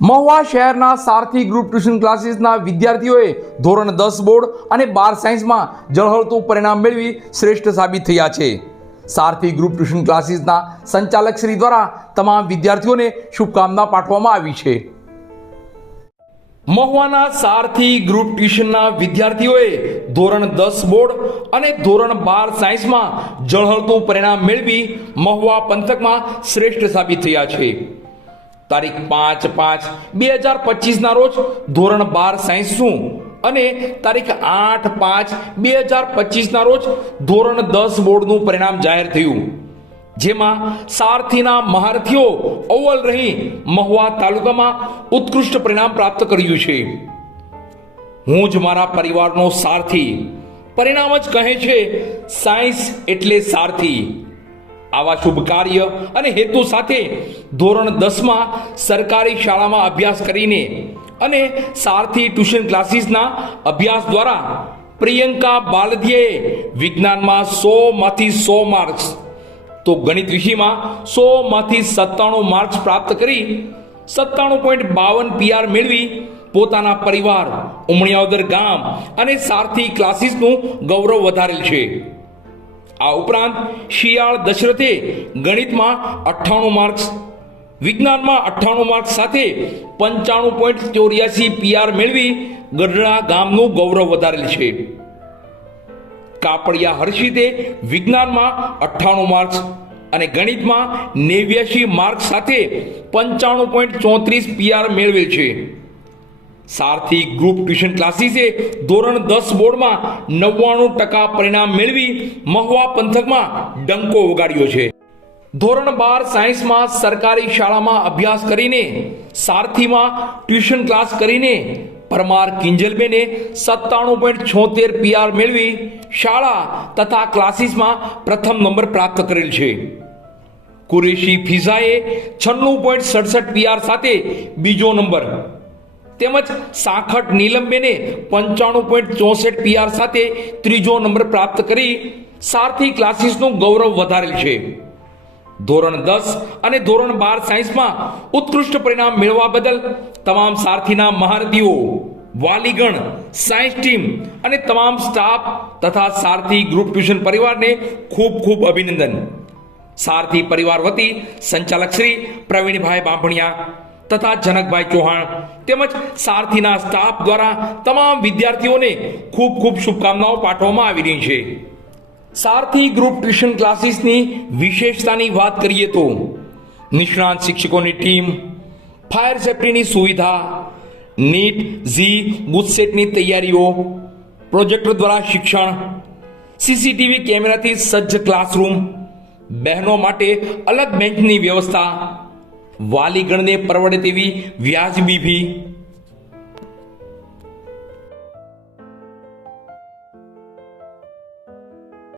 મહુવા શહેરના સારથી group tuition ક્લાસીસના વિદ્યાર્થીઓએ ધોરણ દસ બોર્ડ અને બાર સાયન્સમાં જળહળતું પરિણામ મેળવી શ્રેષ્ઠ સાબિત થયા છે. સારથી ગ્રુપ ટ્યુશન ક્લાસીસના સંચાલક શ્રી દ્વારા તમામ વિદ્યાર્થીઓને શુભકામના પાઠવવામાં આવી છે. મહુવાના સારથી ગ્રુપ ટ્યુશનના વિદ્યાર્થીઓએ ધોરણ દસ બોર્ડ અને ધોરણ બાર સાયન્સમાં જળહળતું પરિણામ મેળવી મહુવા પંથકમાં શ્રેષ્ઠ સાબિત થયા છે. તારીખ પાંચ પાંચ બે હજાર પચીસના રોજ ધોરણ બાર સાયન્સનું અને તારીખ આઠ પાંચ બે હજાર પચીસના રોજ ધોરણ દસ બોર્ડનું પરિણામ જાહેર થયું. જેમાં સારથીના મહારથીઓ અવ્વલ રહી મહુવા તાલુકામાં ઉત્કૃષ્ટ પરિણામ પ્રાપ્ત કર્યું છે. હું જ મારા પરિવારનો સારથી. પરિણામ જ કહે છે, સાયન્સ એટલે સારથી. આવા શુભ કાર્ય અને હેતુ સાથે ધોરણ દસમાં સરકારી શાળામાં અભ્યાસ કરીને અને સારથી ટ્યુશન ક્લાસીસના અભ્યાસ દ્વારા પ્રિયંકા બાલદીએ વિજ્ઞાનમાં સો માંથી સો માર્ક્સ તો ગણિત વિષયમાં સો માંથી સત્તાણું માર્ક્સ પ્રાપ્ત કરી સત્તાણું પોઈન્ટ બાવન પીઆર મેળવી પોતાના પરિવાર, ઉમણિયાવદર ગામ અને સારથી ક્લાસીસનું ગૌરવ વધારેલ છે. આ ઉપરાંત શિયાળ દશરથે ગણિતમાં અઠ્ઠાણું માર્ક્સ વિજ્ઞાનમાં અઠ્ઠાણું માર્ક્સ સાથે પંચાણું પોઈન્ટ ચોર્યાસી પીઆર મેળવી ગઢડા ગામનું ગૌરવ વધારેલ છે. કાપડિયા હર્ષિતે વિજ્ઞાનમાં અઠ્ઠાણું માર્ક્સ અને ગણિતમાં નેવ્યાસી માર્ક્સ સાથે પંચાણું પોઈન્ટ ચોત્રીસ પીઆર મેળવેલ છે. સારથી ગ્રુપ ટ્યુશન ક્લાસીસે ધોરણ દસ બોર્ડમાં નવ્વાણું ટકા પરિણામ મેળવી મહુવા પંથકમાં ડંકો વગાડ્યો છે. ધોરણ બાર સાયન્સમાં સરકારી શાળામાં અભ્યાસ કરીને સારથીમાં ટ્યુશન ક્લાસ કરીને પરમાર કિંજલબેને સત્તાણું પોઈન્ટ છોતેર પીઆર મેળવી શાળા તથા ક્લાસીસમાં પ્રથમ નંબર પ્રાપ્ત કરેલ છે. કુરેશી ફિઝાએ છન્નું પોઈન્ટ સડસઠ પીઆર સાથે બીજો નંબર. તેમજ સાખટ નીલમબેને પંચાણું પોઈન્ટ ચોસઠ પીઆર સાથે ત્રીજો નંબર પ્રાપ્ત કરી સારથી ક્લાસીસનું ગૌરવ વધારેલ છે. ધોરણ દસ અને ધોરણ બાર સાયન્સમાં ઉત્કૃષ્ટ પરિણામ મેળવવા બદલ તમામ સારથીના મહારથીઓ, વાલીગણ, સાયન્સ ટીમ અને તમામ સ્ટાફ તથા સારથી ગ્રુપ ટ્યુશન પરિવારને ખૂબ ખૂબ અભિનંદન. સારથી પરિવાર વતી સંચાલક શ્રી પ્રવીણભાઈ બાંભણિયા તથા જનકભાઈ ચૌહાણ તેમજ સારથીના સ્ટાફ દ્વારા તમામ વિદ્યાર્થીઓને ખૂબ ખૂબ શુભકામનાઓ પાઠવવામાં આવી રહી છે. સારથી ગ્રુપ ટ્યુશન ક્લાસીસની વિશેષતાની વાત કરીએ તો, નિષ્ણાંત શિક્ષકોની ટીમ ફાયર સેફ્ટીની સુવિધા નીટ ઝી ગુજસેટની તૈયારીઓ પ્રોજેક્ટર દ્વારા શિક્ષણ સીસીટીવી કેમેરાથી સજ્જ ક્લાસરૂમ બહેનો માટે અલગ બેન્ચની વ્યવસ્થા વાલીગણને પરવડે તેવી વ્યાજબી ફી